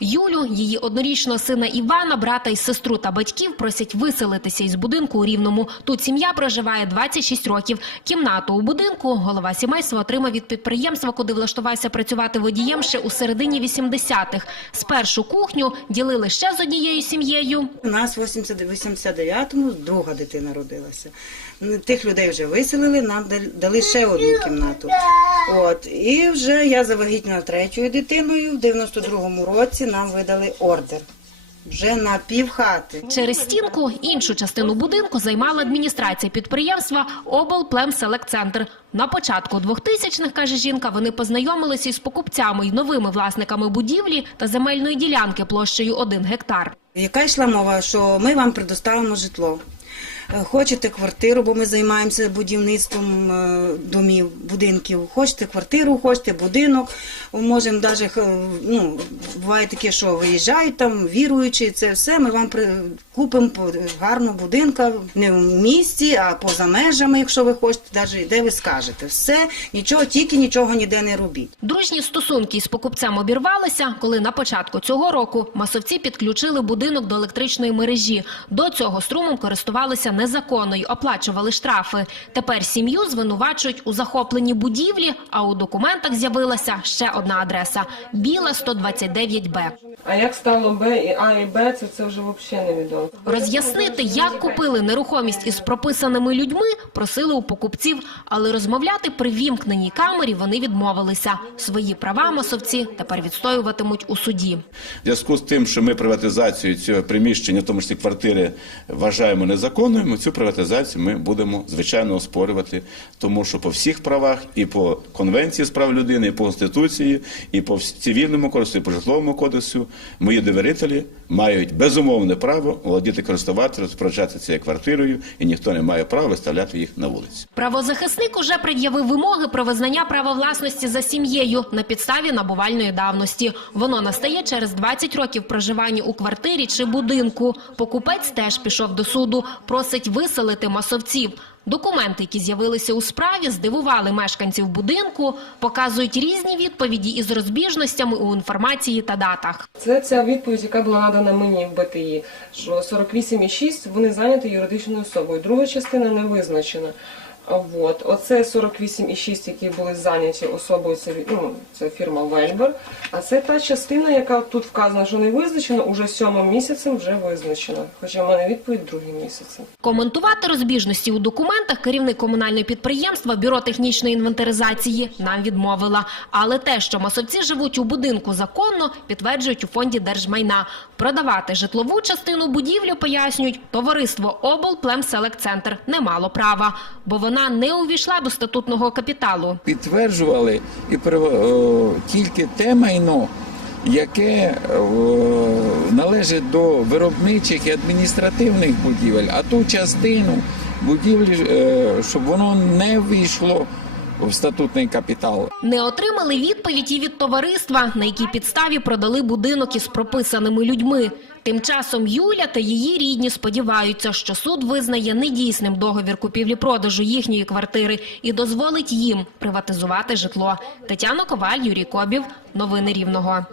Юлю, її однорічного сина Івана, брата і сестру та батьків просять виселитися із будинку у Рівному. Тут сім'я проживає 26 років. Кімнату у будинку голова сімейства отримав від підприємства, куди влаштувався працювати водієм ще у середині 80-х. Спершу кухню ділили ще з однією сім'єю. У нас в 80 89-му друга дитина родилася. Тих людей вже виселили, нам дали- ще одну кімнату. От. І вже я завагітніла третьою дитиною. В 92-му році нам видали ордер. Вже на пів хати. Через стінку іншу частину будинку займала адміністрація підприємства «Облплемселекцентр». На початку 2000-х, каже жінка, вони познайомилися із покупцями і новими власниками будівлі та земельної ділянки площею 1 гектар. Яка йшла мова, що ми вам предоставимо житло. Е, Хочете квартиру, бо ми займаємося будівництвом е, домів, будинків. Хочете квартиру, хочете будинок. Можемо навіть, ну, буває таке, що виїжджають там, віруючі, це все. Ми вам купимо гарну будинка не в місті, а поза межами, якщо ви хочете, навіть де ви скажете. Все, нічого, тільки нічого ніде не робіть. Дружні стосунки із покупцем обірвалися, коли на початку цього року масовці підключили будинок до електричної мережі. До цього струмом користувалися незаконно й оплачували штрафи. Тепер сім'ю звинувачують у захопленні будівлі, а у документах з'явилася ще одна адреса – Біла 129Б. А як стало Б і А і Б, це, це вже взагалі невідомо. Роз'яснити, як купили нерухомість із прописаними людьми, просили у покупців, але розмовляти при вімкненій камері вони відмовилися. Свої права масовці тепер відстоюватимуть у суді. В зв'язку з тим, що ми приватизацію цього приміщення, в тому числі квартири, вважаємо незаконною, цю приватизацію ми будемо звичайно оспорювати, тому що по всіх правах, і по конвенції з прав людини, і по конституції, і по цивільному кодексу, і по житловому кодексу, мої довірителі мають безумовне право володіти, користувати, розпоряджатися цією квартирою, і ніхто не має права виставляти їх на вулиці. Правозахисник уже пред'явив вимоги про визнання права власності за сім'єю на підставі набувальної давності. Воно настає через 20 років проживання у квартирі чи будинку. Покупець теж пішов до суду, просить виселити масовців. Документи, які з'явилися у справі, здивували мешканців будинку, показують різні відповіді із розбіжностями у інформації та датах. Це ця відповідь, яка була надана мені в БТІ, що 48,6 вони зайняті юридичною особою. Друга частина не визначена. Вот. Оце 48,6, які були зайняті особою, це, ну, це фірма Вельбер. А це та частина, яка тут вказана, що не визначена, уже сьомим місяцем вже визначена. Хоча в мене відповідь другим місяцем. Коментувати розбіжності у документах керівник комунального підприємства Бюро технічної інвентаризації нам відмовила. Але те, що масовці живуть у будинку законно, підтверджують у фонді держмайна. Продавати житлову частину будівлі, пояснюють, товариство «Облплемселекцентр» не мало права, бо вона не увійшла до статутного капіталу. підтверджували і тільки те майно, яке належить до виробничих і адміністративних будівель, а ту частину будівлі, е, щоб воно не війшло в статутний капітал. Не отримали відповіді від товариства, на якій підставі продали будинок із прописаними людьми. Тим часом Юля та її рідні сподіваються, що суд визнає недійсним договір купівлі-продажу їхньої квартири і дозволить їм приватизувати житло. Тетяна Коваль, Юрій Кобів. Новини Рівного.